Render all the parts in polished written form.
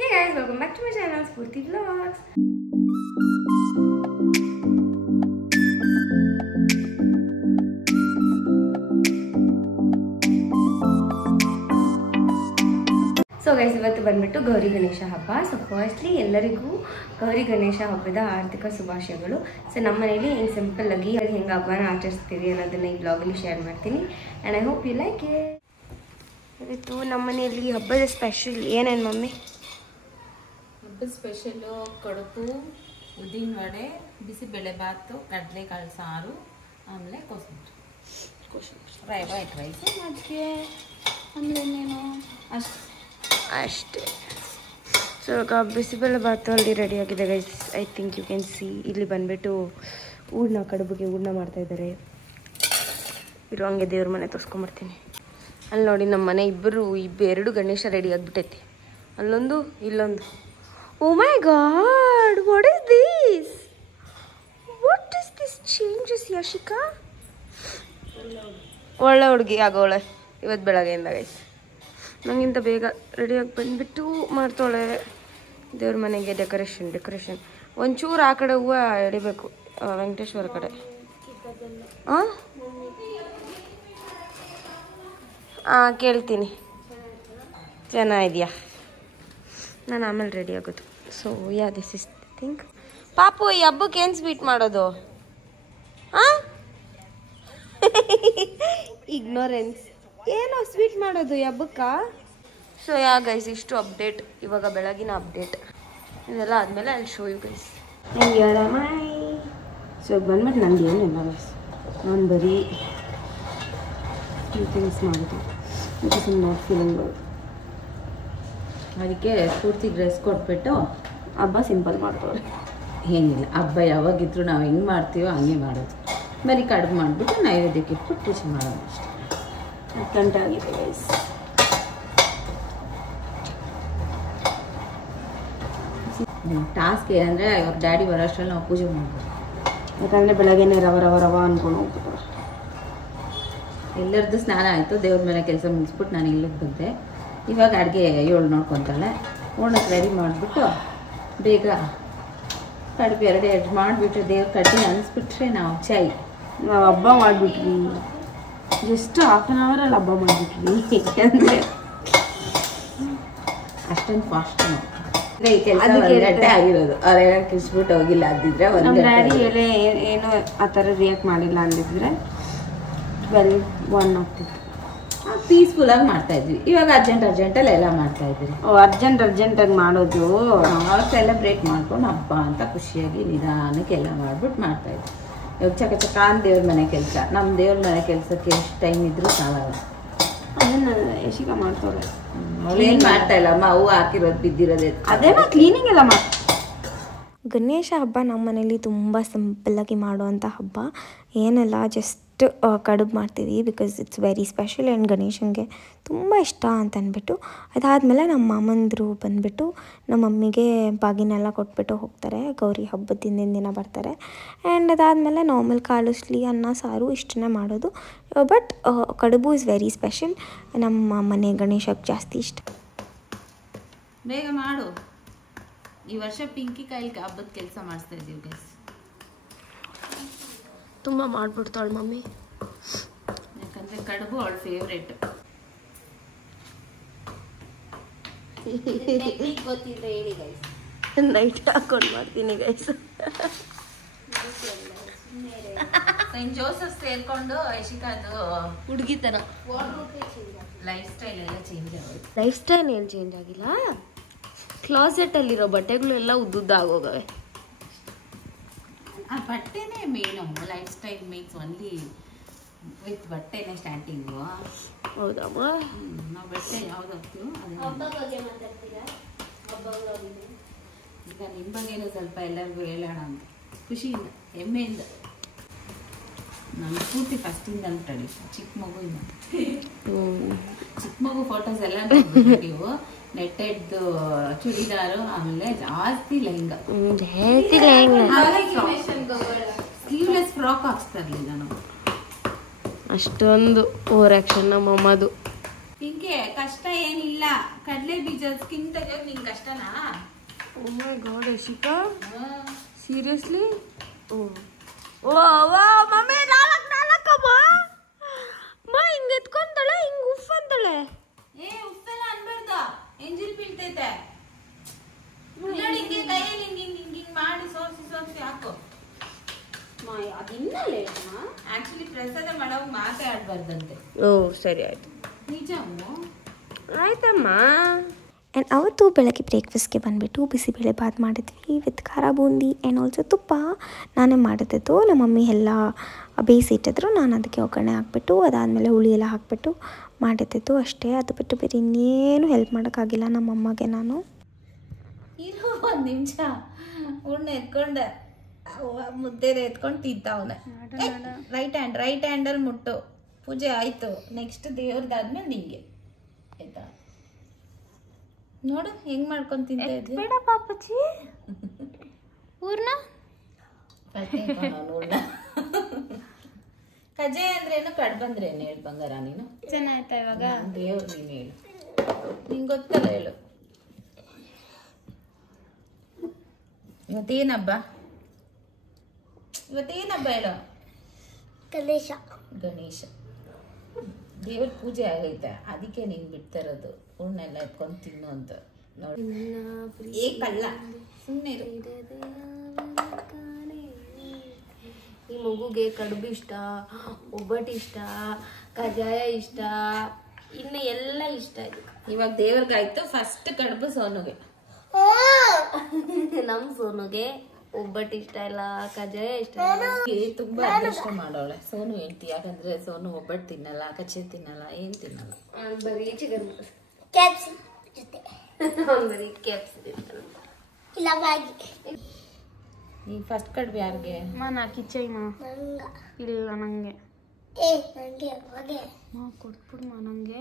Hey guys, welcome back to my channel, Spurti Vlogs. So guys, ಇವತ್ತು ಬಂದ್ಬಿಟ್ಟು ಗೌರಿ ಗಣೇಶ ಹಬ್ಬ. So firstly ಎಲ್ಲರಿಗೂ ಗೌರಿ ಗಣೇಶ ಹಬ್ಬದ ಆರ್ಥಿಕ ಶುಭಾಶಯಗಳು. ಸೊ ನಮ್ಮ ಮನೇಲಿ ಏನು ಸಿಂಪಲ್ ಆಗಿ ಹೆಂಗೆ ಹಬ್ಬನ ಆಚರಿಸ್ತೀವಿ ಅನ್ನೋದನ್ನ ಈ ಬ್ಲಾಗಲ್ಲಿ ಶೇರ್ ಮಾಡ್ತೀನಿ. And I hope you like it. ಇವತ್ತು ನಮ್ಮ ಮನೆಯಲ್ಲಿ ಹಬ್ಬದ ಸ್ಪೆಷಲ್ ಏನೇನು ಮಮ್ಮಿ? ಹಬ್ಬದ ಸ್ಪೆಷಲು ಕಡುಬು, ಉದ್ದಿನ ವಡೆ, ಬಿಸಿಬೇಳೆಬಾತು, ಕಡಲೆಕಾಳು ಸಾರು, ಆಮೇಲೆ ಕೋಸಂಬರಿ, ವೈಟ್ ರೈಸ್, ಮಜ್ಜಿಗೆ, ಆಮೇಲೆ ಇನ್ನೇನು ಅಷ್ಟೇ. ಸೊ ಇವಾಗ ಬಿಸಿಬೇಳೆಬಾತು ಅಲ್ಲಿ ರೆಡಿ ಆಗಿದೆ guys. I think you can see. ಇಲ್ಲಿ ಬಂದುಬಿಟ್ಟು ಊರ್ನ ಕಡುಬಿಗೆ ಊರ್ನ ಮಾಡ್ತಾಯಿದ್ದಾರೆ. ಇರೋ ಹಂಗೆ ದೇವ್ರ ಮನೆ ತೋರಿಸ್ಕೊಂಬರ್ತೀನಿ. ಅಲ್ಲಿ ನೋಡಿ ನಮ್ಮ ಮನೆ ಎರಡು ಗಣೇಶ ರೆಡಿ ಆಗಿಬಿಟ್ಟೈತಿ. ಅಲ್ಲೊಂದು ಇಲ್ಲೊಂದು. Oh my god, what is this? What is this changes Yashika? ಒಳ್ಳೆ ಹುಡುಗಿ ಆಗೋಳೆ ಇವತ್ತು ಬೆಳಗ್ಗೆಯಿಂದ ಗೈಸ್. ನನಗಿಂತ ಬೇಗ ರೆಡಿಯಾಗಿ ಬಂದುಬಿಟ್ಟು ಮಾಡ್ತಾಳೆ ದೇವ್ರ ಮನೆಗೆ ಡೆಕೋರೇಷನ್. ಒಂಚೂರು ಆ ಕಡೆ ಹೂವು ಎಡಿಬೇಕು, ವೆಂಕಟೇಶ್ವರ ಕಡೆ. ಹಾಂ ಕೇಳ್ತೀನಿ, ಚೆನ್ನಾಗಿದೆಯಾ? ನಾನು ಆಮೇಲೆ ರೆಡಿ ಆಗೋದು. So this is think. ಪಾಪು, ಈ ಹಬ್ಬಕ್ಕೆ ಏನು ಸ್ವೀಟ್ ಮಾಡೋದು? ಹಾಂ ಇಗ್ನೋರೆನ್ಸ್. ಏನೋ ಸ್ವೀಟ್ ಮಾಡೋದು ಈ ಹಬ್ಬಕ್ಕ? ಸೊ ಗೈಸ್, ಇಷ್ಟು ಅಪ್ಡೇಟ್, ಇವಾಗ ಬೆಳಗಿನ ಅಪ್ಡೇಟ್. ಇದೆಲ್ಲ ಆದಮೇಲೆ ಅಲ್ಲಿ ಶೋ ಯು ಗೈಸ್. ಸೊ ಬಂದ್ಬಿಟ್ಟು ನಂದು ಏನಿಲ್ಲ ಗೈಸ್, ನಾನು ಬರೀ ಥಿಂಗ್ಸ್ ಮಾಡಿದೆ. It is not feeling good. ಅದಕ್ಕೆ ಪೂರ್ತಿ ಡ್ರೆಸ್ ಕೊಟ್ಬಿಟ್ಟು ಹಬ್ಬ ಸಿಂಪಲ್ ಮಾಡ್ತವ್ರೆ. ಏನಿಲ್ಲ, ಹಬ್ಬ ಯಾವಾಗಿದ್ರು ನಾವು ಹೆಂಗೆ ಮಾಡ್ತೀವೋ ಹಂಗೆ ಮಾಡೋದು. ಬರೀ ಕಡುಬು ಮಾಡಿಬಿಟ್ಟು ನೈವೇದ್ಯಕ್ಕೆ ಇಟ್ಬಿಟ್ಟು ಪೂಜೆ ಮಾಡೋದು ಅಷ್ಟೇ. 10 ಗಂಟೆ ಆಗಿದೆ ಗೈಸ್. ಟಾಸ್ಕ್ ಏನಂದರೆ ಅವ್ರ ಡ್ಯಾಡಿ ಬರೋಷ್ಟರಲ್ಲಿ ನಾವು ಪೂಜೆ ಮಾಡ್ಬೋದು. ಯಾಕಂದರೆ ಬೆಳಗ್ಗೆನೇ ರವ ಅಂದ್ಕೊಂಡು ಹೋಗ್ಬಿಟ್ಟು ಎಲ್ಲರದ್ದು ಸ್ನಾನ ಆಯಿತು, ದೇವ್ರ ಮನೆ ಕೆಲಸ ಮುಗಿಸ್ಬಿಟ್ಟು ನಾನು ಇಲ್ಲಿಗೆ ಬಂದೆ. ಇವಾಗ ಅಡುಗೆ 7 ನೋಡ್ಕೊತಾಳೆ. ಓಣಕ್ಕೆ ರೆಡಿ ಮಾಡಿಬಿಟ್ಟು ಬೇಗ ಕಡುಬು ಎರಡು ಮಾಡಿಬಿಟ್ಟು ದೇವ್ರ ಕಡ್ಡಿ ಅನಿಸ್ಬಿಟ್ರೆ ನಾವು ನಾವು ಹಬ್ಬ ಮಾಡಿಬಿಟ್ವಿ. ಜಸ್ಟ್ ಹಾಫ್ ಆನ್ ಅವರಲ್ಲಿ ಹಬ್ಬ ಮಾಡಿಬಿಟ್ವಿ. ಯಾಕೆಂದರೆ ಅಷ್ಟೊಂದು ಫಾಸ್ಟ್ ಅಂದರೆ ಈ ಕೆಲಸ 1 ಗಂಟೆ ಆಗಿರೋದು. ಅವ್ರು ಕಿಸ್ಬಿಟ್ಟು ಹೋಗಿಲ್ಲ ಅಂದಿದ್ರೆ ನಮ್ಮ ಡ್ಯಾಡಿ ಏನೋ ಆ ಥರ ರಿಯಾಕ್ಟ್ ಮಾಡಿಲ್ಲ ಅಂದಿದ್ರೆ 12-1 ಆಗ್ತಿತ್ತು. ಪೀಸ್ಫುಲ್ಲಾಗಿ ಮಾಡ್ತಾಯಿದ್ವಿ. ಇವಾಗ ಅರ್ಜೆಂಟಲ್ಲಿ ಎಲ್ಲ ಮಾಡ್ತಾಯಿದ್ವಿ. ಅರ್ಜೆಂಟಾಗಿ ಮಾಡೋದು ನಾವು ಸೆಲೆಬ್ರೇಟ್ ಮಾಡ್ಕೊಂಡು ಹಬ್ಬ ಅಂತ ಖುಷಿಯಾಗಿ ನಿಧಾನಕ್ಕೆ ಎಲ್ಲ ಮಾಡ್ಬಿಟ್ಟು ಮಾಡ್ತಾಯಿದ್ವಿ. ಇವಾಗ ಚಕ ಅಂತ ದೇವ್ರ ಮನೆ ಕೆಲಸ, ನಮ್ಮ ದೇವ್ರ ಮನೆ ಕೆಲಸಕ್ಕೆ ಎಷ್ಟು ಟೈಮ್ ಇದ್ರೂ ಸಾಲಲ್ಲ. ಅದನ್ನು ಯಶಿಕಾ ಮಾಡ್ತಾಳೆ. ಅವಳೇನು ಮಾಡ್ತಾ ಇಲ್ಲ ಅಮ್ಮ, ಹೂವು ಹಾಕಿರೋದು ಬಿದ್ದಿರೋದೇ ಅದೇನೋ ಕ್ಲೀನಿಂಗ್ ಎಲ್ಲ ಮಾಡಿ. ಗಣೇಶ ಹಬ್ಬ ನಮ್ಮ ಮನೇಲಿ ತುಂಬ ಸಿಂಪಲ್ಲಾಗಿ ಮಾಡುವಂಥ ಹಬ್ಬ. ಏನೆಲ್ಲ ಜಸ್ಟ್ ಕಡುಬು ಮಾಡ್ತೀವಿ because it's very special and ಗಣೇಶನಿಗೆ ತುಂಬ ಇಷ್ಟ ಅಂತ ಅಂದ್ಬಿಟ್ಟು. ಅದಾದಮೇಲೆ ನಮ್ಮ ಮಾಮಂದರು ಬಂದುಬಿಟ್ಟು ನಮ್ಮ ಮಮ್ಮಿಗೆ ಬಾಗಿನೆಲ್ಲ ಕೊಟ್ಬಿಟ್ಟು ಹೋಗ್ತಾರೆ. ಗೌರಿ ಹಬ್ಬದ ಹಿಂದಿನ ದಿನ ಬರ್ತಾರೆ. ಆ್ಯಂಡ್ ಅದಾದಮೇಲೆ ನಾರ್ಮಲ್ ಕಾಳುಸ್ಲಿ, ಅನ್ನ ಸಾರು ಇಷ್ಟನ್ನೇ ಮಾಡೋದು. ಬಟ್ ಕಡುಬು ಇಸ್ ವೆರಿ ಸ್ಪೆಷಲ್. ನಮ್ಮ ಮನೆ ಗಣೇಶಕ್ಕೆ ಜಾಸ್ತಿ ಇಷ್ಟ. ಬೇಗ ಮಾಡು. ಈ ವರ್ಷ ಪಿಂಕಿ ಕೈಲಿ ಹಬ್ಬದ ಕೆಲಸ ಮಾಡಿಸ್ತಾ ಇದ್ದೀವಿ ಗೈಸ್. ತುಂಬ ಮಾಡ್ಬಿಡ್ತಾಳೆ ಮಮ್ಮಿ, ಯಾಕಂದರೆ ಕಡುಬು ಅವಳ ಫೇವ್ರೇಟ್. ಗೊತ್ತಿದ್ರೆ ಹೇಳಿ ಗೈಸ್. ನೈಟ್ ಹಾಕೊಂಡು ಮಾಡ್ತೀನಿ ಗೈಸ್. ಸೈಂಟ್ ಜೋಸಫ್ ಸೇರ್ಕೊಂಡು ಯಶಿಕಾದು ಹುಡುಗಿತನ ಲೈಫ್ ಸ್ಟೈಲ್ ಎಲ್ಲ ಚೇಂಜ್ ಆಗೋದು. ಲೈಫ್ ಸ್ಟೈಲ್ ಏನು ಚೇಂಜ್ ಆಗಿಲ್ಲ. ಕ್ಲಾಸೆಟಲ್ಲಿರೋ ಬಟ್ಟೆಗಳು ಎಲ್ಲ ಉದ್ದುದ್ದ ಆಗೋಗವೆ. ಆ ಬಟ್ಟೆನೇ main. Life style makes only with ಬಟ್ಟೆನೇ ಸ್ಟಾರ್ಟಿಂಗು. ಹೌದಮ್ಮ. ನಾವು ಬಟ್ಟೆ ಯಾವ್ದು ಹಾಕ್ತೀವೋ ಈಗ ನಿಮ್ಮ ಬಗ್ಗೆನೂ ಸ್ವಲ್ಪ ಎಲ್ಲರಿಗೂ ಹೇಳೋಣ ಅಂತ ಖುಷಿಯಿಂದ, ಹೆಮ್ಮೆಯಿಂದ. ನಾನು ಪೂರ್ತಿ ಫಸ್ಟಿಂದ ಟ್ರೆಡಿಷನ್. ಚಿಕ್ಕ ಮಗು ಫೋಟೋಸ್ ಎಲ್ಲ ನೀವು ನೆಟ್ಟೆಡ್ದು ಚೂಡಿದಾರು, ಆಮೇಲೆ ಜಾಸ್ತಿ ಲೆಹಂಗ, ಸ್ಲೀವ್ಲೆಸ್ ಫ್ರಾಕ್ ಹಾಕ್ಸ್ತಾ ಇರಲಿಲ್ಲ ನಾವು. ಅಷ್ಟೊಂದು ಓವರ್ ಆ್ಯಕ್ಷನ್ ನಮ್ಮ ಅಮ್ಮದು. ಪಿಂಕೆ ಕಷ್ಟ ಏನಿಲ್ಲ. ಕಡಲೆ ಬೀಜ ಸ್ಕಿನ್ ತೆಗಿಯೋದು ನಿಂಗೆ ಕಷ್ಟನಾ? ಓ ಮೈ ಗಾಡ್ ಯಶಿಕಾ, ಸೀರಿಯಸ್ಲಿ? ಓ ವಾ ಮಮ್ಮಿ, ನಾಲ್ಕಮ್ಮ ಹಿಂಗೆ ಎತ್ಕೊಂತಾಳೆ, ಹಿಂಗೆ ಉಫ್ ಅಂತಾಳೆ. ಉಪ್ಪೆಲ್ಲ ಅನ್ಬಾರ್ದು, ಎಂಜಿಲ್ ಬೀಳ್ತೈತೆ. ಹಿಂಗೆ ಕೈಯಲ್ಲಿ ಹಿಂಗೆ ಮಾಡಿ ಸೋಸಿ ಹಾಕು. ಅದಿನ್ನಲೇ ಆಕ್ಚುಲಿ ಪ್ರಸಾದ ಮಾಡೋ ಮಾತೇ ಆಡ್ಬಾರ್ದಂತೆ. ಓ ಸರಿ ಆಯ್ತು, ನಿಜ ಆಯ್ತಮ್ಮ. ಆ್ಯಂಡ್ ಅವತ್ತು ಬೆಳಗ್ಗೆ ಬ್ರೇಕ್ಫಾಸ್ಟ್ಗೆ ಬಂದುಬಿಟ್ಟು ಬಿಸಿಬೇಳೆ ಬಾತ್ ಮಾಡಿದ್ವಿ ವಿತ್ ಖಾರ ಬೂಂದಿ ಆ್ಯಂಡ್ ಆಲ್ಸೋ ತುಪ್ಪ ನಾನೇ ಮಾಡಿದ್ದು. ನಮ್ಮ ಮಮ್ಮಿ ಎಲ್ಲ ಬೇಯಿಸಿಟ್ಟಿದ್ರು, ನಾನು ಅದಕ್ಕೆ ಒಗ್ಗರಣೆ ಹಾಕ್ಬಿಟ್ಟು ಅದಾದಮೇಲೆ ಹುಳಿ ಎಲ್ಲ ಹಾಕ್ಬಿಟ್ಟು ಮಾಡಿದ್ದು ಅಷ್ಟೇ. ಅದು ಬಿಟ್ಟು ಬೇರೆ ಇನ್ನೇನು ಹೆಲ್ಪ್ ಮಾಡೋಕ್ಕಾಗಿಲ್ಲ ನಮ್ಮಮ್ಮಗೆ ನಾನು. ಇರೋ ಒಂದು ನಿಮಿಷ ಉಣ್ಣೆ ಎತ್ಕೊಂಡೆ, ಮುದ್ದೆದೆ ಎತ್ಕೊಂಡು ತಿಂತಾವನೆ. ರೈಟ್ ಹ್ಯಾಂಡಲ್ಲಿ ಮುಟ್ಟು. ಪೂಜೆ ಆಯಿತು, ನೆಕ್ಸ್ಟ್ ದೇವ್ರದಾದ್ಮೇಲೆ ನಿಂಗೆ ಆಯ್ತಾ? ನೋಡು ಹೆಂಗ್ ಮಾಡ್ಕೊಂಡು ತಿಂತ ಇದ್ವಿ. ಬೇಡ ಪಾಪಚ್ಚಿ, ಊರ್ನ ಕಜ್ಜಾಯ ಅಂದ್ರೇನು, ಕಡ್ಬಂದ್ರೇನು ಹೇಳು ಬಂಗಾರ ನೀನು? ಚೆನ್ನಾಯ್ತಾ ಇವಾಗ? ದೇವ್ರು ನೀನು ಹೇಳು, ನಿಂಗೆ ಗೊತ್ತಲ್ಲ ಹೇಳು. ಇವತ್ತೇನಬ್ಬ ಹೇಳು? ಗಣೇಶ ದೇವ್ರ ಪೂಜೆ ಆಗೈತೆ, ಅದಕ್ಕೆ ನೀನ್ ಬಿಡ್ತಾ ಇರೋದು. ಹೂರ್ನೆಲ್ಲ ಎತ್ಕೊಂಡು ತಿನ್ನು ಅಂತ ನೋಡಿ. ಕಲ್ಲ ಸುಮ್ಮನೆ ಈ ಮಗುಗೆ ಕಡುಬು ಇಷ್ಟ, ಒಬ್ಬಟ್ಟು ಇಷ್ಟ, ಕಜ್ಜಾಯ ಇಷ್ಟ, ಇನ್ನು ಎಲ್ಲ ಇಷ್ಟ ಇದೆ. ಇವಾಗ ದೇವ್ರಿಗಾಯ್ತು, ಫಸ್ಟ್ ಕಡುಬು ಸೋನುಗೆ. ನಮ್ಮ ಸೋನುಗೆ ಒಬ್ಬಟ್ಟು ಇಷ್ಟ ಇಲ್ಲ, ಕಜ್ಜಾಯ ಇಷ್ಟ ಇಲ್ಲ. ತುಂಬಾ ಅದೃಷ್ಟ ಮಾಡೋಳೆ ಸೋನು ಹೇಳ್ತಿ. ಯಾಕಂದ್ರೆ ಸೋನು ಒಬ್ಬಟ್ಟು ತಿನ್ನಲ್ಲ, ಕಚ್ಚೆ ತಿನ್ನಲ್ಲ, ಏನ್ ತಿನ್ನಲ್ಲ. ಬರೀ ಚಿಕನ್ ಬರೀ ಕ್ಯಾಪ್ಸಿ ಈ ಫಸ್ಟ್ ಕಡುಬು ಯಾರಿಗೆ? ನಾ ಕಿಚ್ಚೈನ ಇಲ್ಲ ನಂಗೆ ಕೊಟ್ಬಿಡ್ಮ ನಂಗೆ.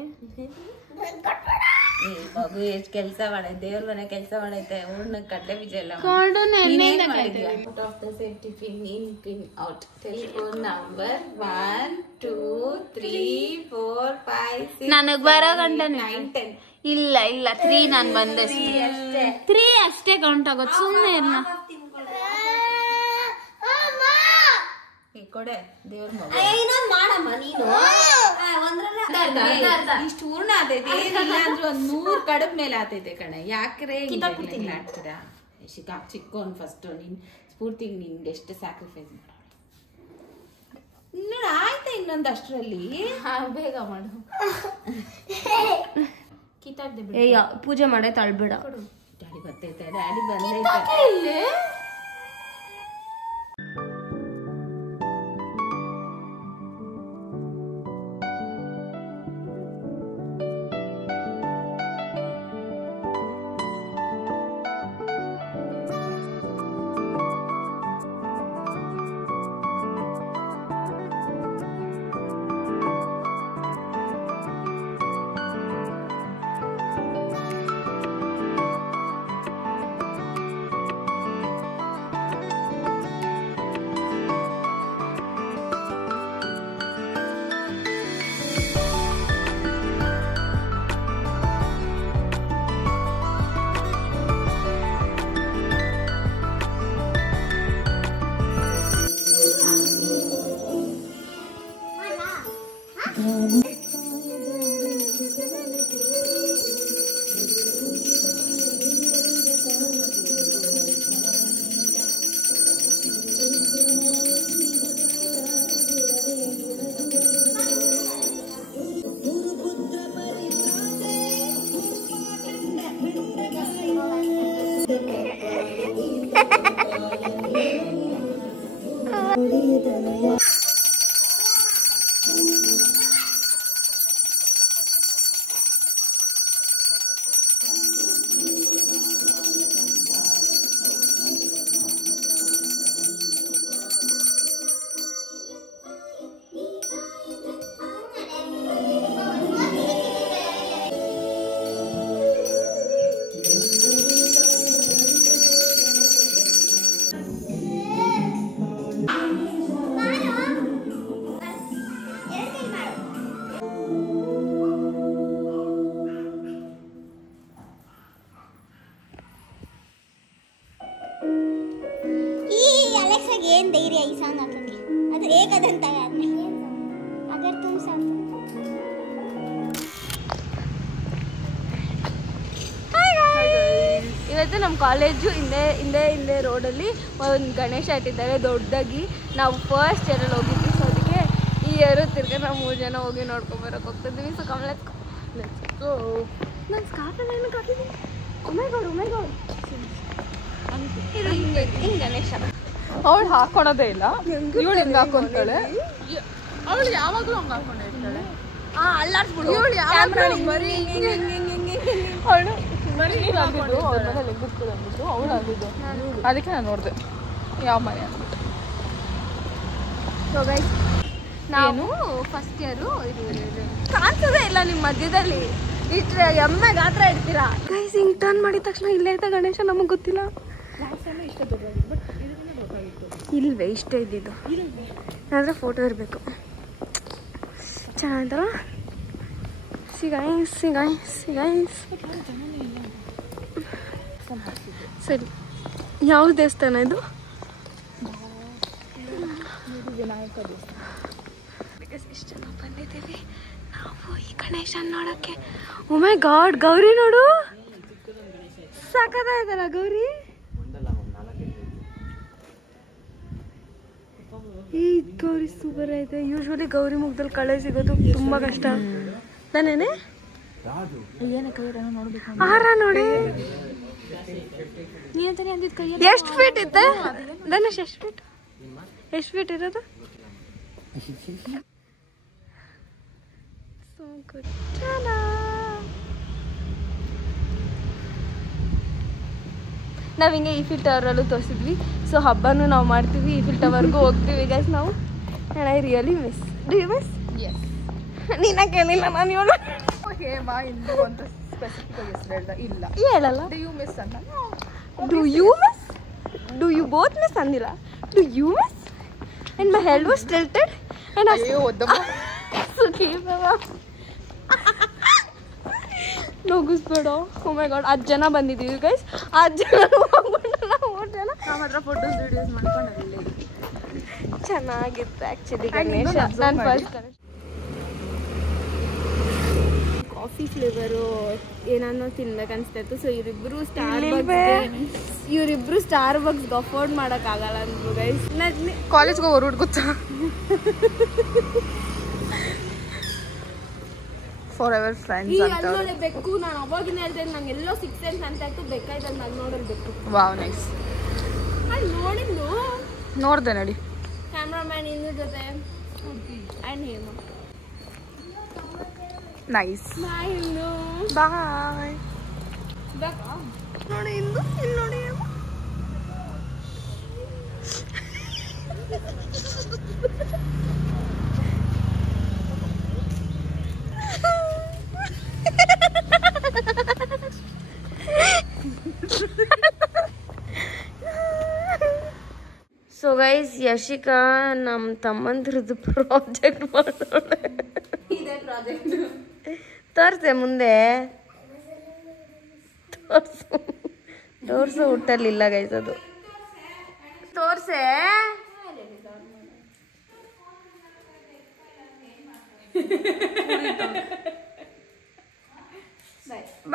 ಮಗು ಎಷ್ಟ್ ಕೆಲ್ಸ ಮಾಡೈತೆ, ದೇವ್ರ ಮನೆ ಕೆಲ್ಸ ಮಾಡೈತೆ. ಊರ್ನ ಕಡ್ಲೆ ಬೀಜ ಎಲ್ಲ ನನಗ್ ಬರೋ ಗಂಟ ಇಲ್ಲ 3 ನಾನು ಬಂದೆ. 3 ಅಷ್ಟೇ ಕೌಂಟ್ ಆಗೋದು. ಸುಮ್ಮನೆ ಇರ್ನ ಕೊಡೆ ದೇವ್ರ ಮಗು. ಮಾಡಮ್ಮ ನೀನು. ಇಷ್ಟು ಹೂರ್ಣ ಆತೈತೆ, ಏನಿಲ್ಲ ಅಂದ್ರೆ ಒಂದ್ 100 ಕಡಬ್ ಮೇಲೆ ಆತೈತೆ ಕಣೆ. ಯಾಕ್ರೆ ಆಡ್ತೀರಾ? ಚಿಕ್ಕೋನ್ ಫಸ್ಟ್ ನೀನ್ ಸ್ಫೂರ್ತಿಗೆ ನಿನ್ಗೆ ಎಷ್ಟು ಸ್ಯಾಕ್ರಿಫೈಸ್ ಮಾಡ. ಇನ್ನೊಂದು ಆಯ್ತಾ ಇನ್ನೊಂದು ಅಷ್ಟರಲ್ಲಿ ಬೇಗ ಮಾಡು. ಪೂಜೆ ಮಾಡೈತೆ, ಅಳ್ಬೇಡ. ಡ್ಯಾಡಿ ಬರ್ತೈತೆ, ಡ್ಯಾಡಿ ಬಂದೈತೆ. ನಿನಗೆ ಏನು ಧೈರ್ಯ ಈ ಸಾಂಗ್ ಹಾಕಕ್ಕೆ? ಅದು ಏಕದಂತ ಆದ್ಮೇಲೆ ಅಗರ್ ತುಮ್ ಸಾಕು. ಇವತ್ತು ನಮ್ಮ ಕಾಲೇಜು ಹಿಂದೆ ರೋಡಲ್ಲಿ ಒಂದು ಗಣೇಶ ಇಟ್ಟಿದ್ದಾರೆ ದೊಡ್ಡದಾಗಿ. ನಾವು ಫಸ್ಟ್ ಇಯರಲ್ಲಿ ಹೋಗಿದ್ವಿ, ಸೊ ಅದಕ್ಕೆ ಈ ಇಯರು ತಿರ್ಗಿ ನಾವು 3 ಜನ ಹೋಗಿ ನೋಡ್ಕೊಂಬರಕ್ಕೆ ಹೋಗ್ತಿದ್ವಿ. So let's go. ನಾನು ಸ್ಕಾರ್ಫಲ್ಲಿ ಏನಕ್ಕೆ ಹಾಕಿದ್ದೀನಿ? ಒಮ್ಮೆ ಗೋಡ್ ಇದು ಹಿಂಗೆ ಗಣೇಶ ಅವಳು ಹಾಕೊಳೋದೇ ಇಲ್ಲ, ಇವಳು ಹಿಂಗೆ ಹಾಕೊಂತಾಳೆ. ಅವಳು ಯಾವಾಗಲೂ ಹಂಗೆ ಹಾಕೊಂಡೇ ಇರ್ತಾಳೆ. ಅಲ್ಲಾಡ್ಸ್ಬಿಡು ಇವಳು ಯಾವಾಗಲೂ ಬರೀ ಅವಳು ಆಗಿದ್ದು ಅವ್ರ ಮನೇಲಿ ಬುಕ್ಕದು ಅಂದ್ಬಿಟ್ಟು ಅವಳು ಆಗಿದ್ದು. ಅದಕ್ಕೆ ನಾನು ನೋಡಿದೆ ಯಾವ ಮನೆ ಅಂದ್ಬಿಟ್ಟು. ಸೊ ಗೈಸ್ ನಾನು ಫಸ್ಟ್ ಇಯರು ಕಾಣಿಸೋದೇ ಇಲ್ಲ ನಿಮ್ಮ ಮಧ್ಯದಲ್ಲಿ. ಇಷ್ಟು ಎಮ್ಮೆ ಗಾತ್ರ ಇಡ್ತೀರಾ ಗೈಸ್. ಹಿಂಗೆ ಟರ್ನ್ ಮಾಡಿದ ತಕ್ಷಣ ಇಲ್ಲೇ ಇದ್ದ ಗಣೇಶ ನಮಗೆ ಗೊತ್ತಿಲ್ಲ. ಇಲ್ವೇ ಇಷ್ಟೇ ಇದ್ದಿದ್ದು. ಏನಾದರೂ ಫೋಟೋ ಇರಬೇಕು. ಚೆನ್ನಾಗಿದ್ದಲ್ಲ. ಸಿಗಾಯ್ಸ್ ಸರಿ. ಯಾವ ದೇವಸ್ಥಾನ ಇದು? ವಿನಾಯಕ ದೇವಸ್ಥಾನ. ಎಷ್ಟು ಜನ ಬಂದಿದ್ದೀವಿ ನಾವು ಈ ಗಣೇಶ ನೋಡೋಕ್ಕೆ. ಓ ಮೈ ಗಾಡ್, ಗೌರಿ ನೋಡು, ಸಾಕಾಯ್ತಲ್ಲ ಗೌರಿ. ಈ ಗೌರಿ ಸೂಪರ್ ಐತೆ. ಯೂಶ್ವಲಿ ಗೌರಿ ಮುಖದಲ್ಲಿ ಕಳೆ ಸಿಗೋದು ತುಂಬಾ ಕಷ್ಟ ತಾನೇನೆ. ಆರ ನೋಡಿ ಎಷ್ಟು ಫೀಟ್ ಇತ್ತೆ ಧನುಷ್? ಎಷ್ಟು ಫೀಟ್ ಇರೋದು? ನಾವು ಹಿಂಗೆ ಈಫಿಲ್ ಟವರಲ್ಲೂ ತೋರಿಸಿದ್ವಿ. ಸೊ ಹಬ್ಬನೂ ನಾವು ಮಾಡ್ತೀವಿ, ಈಫಿಲ್ ಟವರ್ಗೂ ಹೋಗ್ತೀವಿ ಗೈಸ್ ನಾವು. And I really miss. Do you miss? Yes. ನೀನ ಕೇಳಿಲ್ಲ ನಾನು ಹೇಳು. ಹೇಮಾ ಇಂದು ಅಂತ ಸ್ಪೆಸಿಫಿಕ್ ಆಗಿ ಹೆಸರು ಹೇಳ್ದ ಇಲ್ಲ, ಹೇಳಲ್ಲ. ಡು ಯು ಮಿಸ್ ಅಂತ. Do you miss? Do you both miss ಅಂದಿಲ್ಲ. Do you miss? And my head was tilted and ಅಯ್ಯೋ ಓದಮ್ಮ ನೋಗಿಸ್ಬೇಡ. ಓ ಮೈ ಗಾಡ್, 10 ಜನ ಬಂದಿದ್ದೀವಿ ಗೈಸ್. 10 ಜನ ಹೋಗ್ಬಿಟ್ಟು ನಾವು 3 ಜನ ನಾವು ಮಾತ್ರ ಫೋಟೋಸ್ ವಿಡಿಯೋಸ್ ಮಾಡ್ಕೊಂಡು ಅಲ್ಲಿ ಚೆನ್ನಾಗಿತ್ತು ಆ್ಯಕ್ಚುಲಿ ಗಣೇಶ. ನಾನು ಫಸ್ಟ್ ಗಣೇಶ ಕಾಫಿ ಫ್ಲೇವರು ಏನನ್ನೋ ತಿನ್ಬೇಕು ಅನಿಸ್ತಾಯಿತ್ತು. ಸೊ ಇವರಿಬ್ಬರು ಸ್ಟಾರ್ ಬಕ್ಸ್ಗೆ ಅಫೋರ್ಡ್ ಮಾಡೋಕ್ಕಾಗಲ್ಲ ಅಂದ್ರು ಗೈಸ್. ಕಾಲೇಜ್ಗೆ ಹೋಗೋ ರೂಟ್ ಗೊತ್ತಾ? ಫಾರ್ ಎವರ್ ಫ್ರೆಂಡ್ಸ್ ಅಂತ ನೋಡಿ ಬೆಕ್ಕು. ನಾನು ಅವಾಗಿನ ಹೇಳ್ತೇನೆ ನಂಗೆ ಎಲ್ಲೋ 6 cents ಅಂತ ಆಯ್ತು ಬೇಕಾಯ್ತು ಅಂತ. ಅಲ್ಲಿ ನೋಡೋದು ಬೆಕ್ಕು. Wow, nice. ಅಲ್ಲಿ ನೋಡಿದ್ದು ನೋಡ್ದೆ ನೋಡಿ. ಕ್ಯಾಮ್ರಾಮ್ಯಾನ್ ಇನ್ನು ಜೊತೆ ಆ್ಯಂಡ್ ಹೇಮಾ. ನೈಸ್. ಬಾಯ್ ಇನ್ನು ಬಾಯ್. ನೋಡಿ ಇಂದು ಇಲ್ಲಿ ನೋಡಿ ಹೇಮಾ. ಸೊ ಗೈಸ್ ಯಶಿಕಾ ನಮ್ಮ ತಮ್ಮಂದ್ರದ್ದು ಪ್ರಾಜೆಕ್ಟ್ ಮಾಡೋಳೆ. ತೋರ್ಸೆ ಮುಂದೆ ತೋರ್ಸು ಹುಟ್ಟಲಿಲ್ಲ ಗೈಸ್. ಅದು ತೋರ್ಸೆ.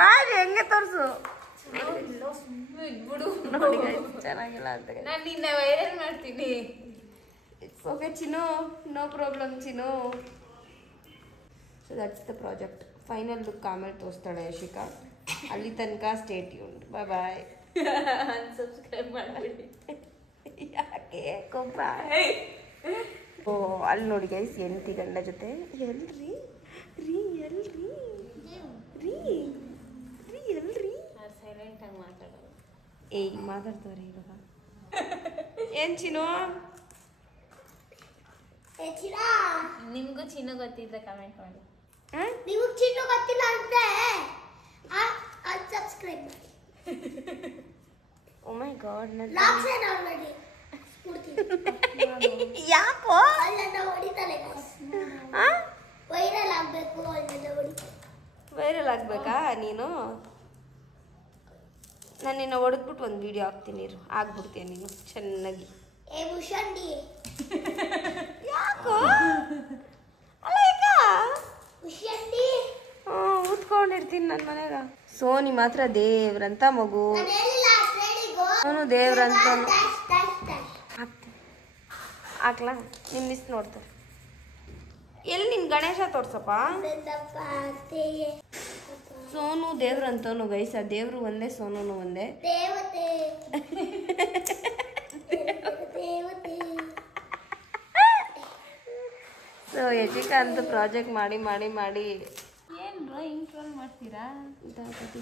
ಬಾರಿ ಹೆಂಗೆ ತೋರ್ಸು. ನೋಡಿ guys, ಚೆನ್ನಾಗಿಲ್ಲ ಅಂತ ನಾನು ನಿನ್ನ ವೈರಲ್ ಮಾಡ್ತೀನಿ. It's okay Chinnu, no problem Chinnu. So that's the project. Final look ಆಮೇಲೆ ತೋರಿಸ್ತಾಳೆ ಯಶಿಕಾ. ಅಲ್ಲಿ ತನಕ ಸ್ಟೇ ಟ್ಯೂನ್ಡ್. ಬಾಯ್. ಅನ್ಸಬ್ಸ್ಕ್ರೈಬ್ ಮಾಡಿಬಿಡಿ. ಯಾಕೆ ಕೊಬ್ಬ? ಓ ಅಲ್ಲಿ ನೋಡಿ ಗೈಸ್, ಎಂಟಿ ಗಂಡ ಜೊತೆ ಎಲ್ರಿ ರೀ ಎಲ್ರಿ ರೀ ರೀ ಎಲ್ರಿ. ಸೈಲೆಂಟಾಗಿ ಮಾತಾಡೋದು. ಏಯ್ ಮಾತಾಡ್ತಾರೆ ಇವಾಗ. ಏನು ಚಿನ್ನು? ನಿಮಗೂ ಚಿನ್ನು ಗೊತ್ತಿದ್ರೆ ಕಮೆಂಟ್ ಮಾಡಿ. ನೀವು ಚಿನ್ನು ಗೊತ್ತಿಲ್ಲ ಅಂದ್ರೆ ಸಬ್ಸ್ಕ್ರೈಬ್ ಮಾಡಿ. ಓ ಮೈ ಗಾಡ್, ಲಾಕ್ಸ್ ಏನ್ ಆಲ್ರೆಡಿ ಯಾಕೋ ಅಲ್ಲ ಹೊಡಿತಾಳೆ ವೈರಲ್ ಆಗಬೇಕು ಅಲ್ಲೆಲ್ಲ ಹೊಡಿತಾರೆ. ವೈರಲ್ ಆಗಬೇಕಾ ನೀನು? ನಾನು ನಿನ್ನ ಹೊಡೆದ್ಬಿಟ್ಟು ಒಂದು ವಿಡಿಯೋ ಹಾಕ್ತೀನಿ, ಆಗ್ಬಿಡ್ತೀಯ ನೀನು ಚೆನ್ನಾಗಿ. ಏ ಮುಷಂಡಿ ಯಾಕೋ ಅಲ್ಲ ಯಾಕ ಮುಷಂಡಿ ಊದ್ಕೊಂಡಿರ್ತೀನಿ ನನ್ನ ಮನೆಗ. ಸೋನಿ ಮಾತ್ರ ದೇವ್ರಂತ ಮಗು, ನಾನು ಹೇಳಿಲ್ಲ ಟ್ರೇಡಿಗೋ ಅವನು ದೇವ್ರಂತ. ಟಚ್ ಹಾಕ್ಲಾ ನಿನ್ನ ಮಿಸ್ ನೋಡ್ತಾರೆ. ಎಲ್ಲಿ ನಿನ್ ಗಣೇಶ ತೋರ್ಸಪ್ಪ. ಸೋನು ದೇವ್ರಂತವನು ಗೈಸ, ದೇವ್ರು ಒಂದೇ ಸೋನು ಒಂದೇ. ದೇವತೆ ದೇವತೆ. ಸೊ ಯಜಿಕಾ ಅಂತ ಪ್ರಾಜೆಕ್ಟ್ ಮಾಡಿ ಮಾಡಿ ಮಾಡಿ ಏನು ಡ್ರಾಯಿಂಗ್ ಮಾಡ್ತೀರಾ? ಇದಾಗುತ್ತೆ.